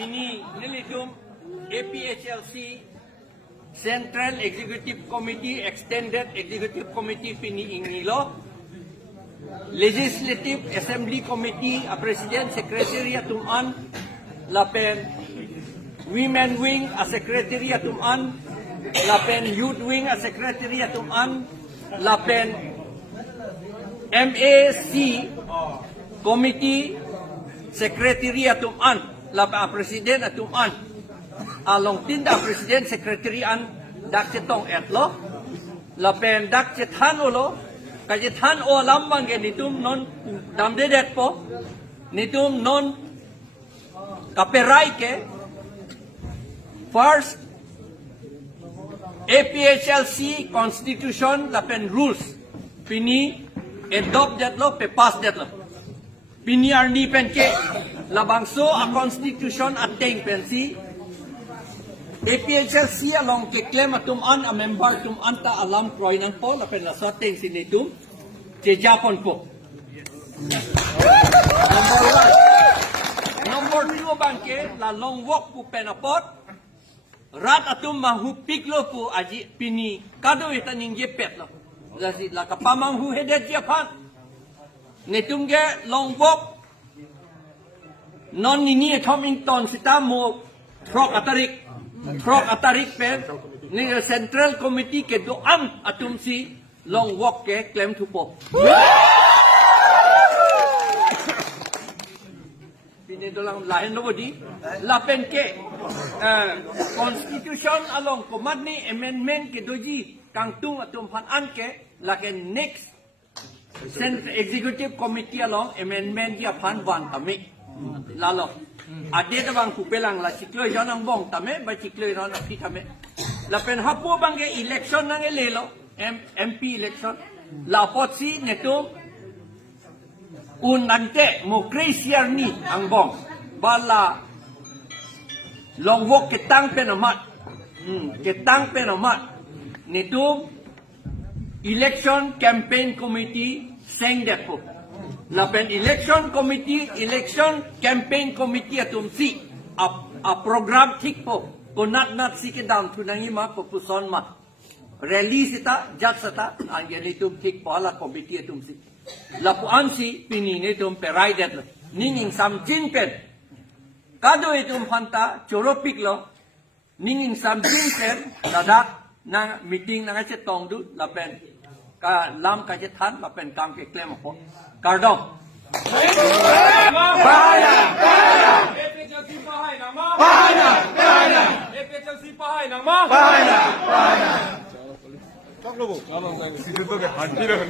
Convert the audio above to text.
Pini nilitum APHLC Central Executive Committee Extended Executive Committee Pini Ingilo Legislative Assembly Committee a President Secretariatum an lapen Women Wing a Secretariatum an lapen Youth Wing a Secretariatum an lapen MAC Committee Secretariatum an lapen a President atum an along tinda President Secretary an dak cetong etlo lapen dak cethan ulo kajethan o lambang ke nitum non damdedet po nitum non kaperai ke first APHLC Constitution lapen rules pini adopt detlo pe pass detlo pini arni penke labangso a constitution ateng pensi APHLC along ke claim atum an a member tum anta alam kroinan po lapen la soteng sinitum je Japon po. Number 2 bangke la long walk pu penapot rat atum mahupik lo pu aji pini kado itaning jepet lo lasi la kapamang hu hedet Japan netum ge long walk non nini Tomington sita mo trok atarik pen ni Central Committee ke doam atum si long walk ke claim to po pini dolang lain lo di lapen ke constitution along komadni amendment ke doji kangtung atum pan an ke laken next Executive Committee along amendment dia pan wan kami lalo ade da bang kupelang la ciklo janang bong tame ba ciklo ron api tame la pen hapo bang ke election nang elelo MP election la potsi neto unante mokrasia ni ang bong bala long walk ketang penamat neto election campaign committee seng depo lapen election committee election campaign committee atum si a program tik po nat si ke dam tunangi ma po puson ma release ita jak sata ang yelitum tik po ala committee atum si lapuan si pinini tum perai det ninging sam jin pen kado itum phanta choropik lo ninging sam jin pen dadak na meeting na che tong du lapen ka lam ka che than lapen kam ke claim po Kardong. Bahayan! APHLC bahay ng mga! Bahayan! APHLC bahay ng mga! Bahayan! Taklo po. Sige to, hanti na.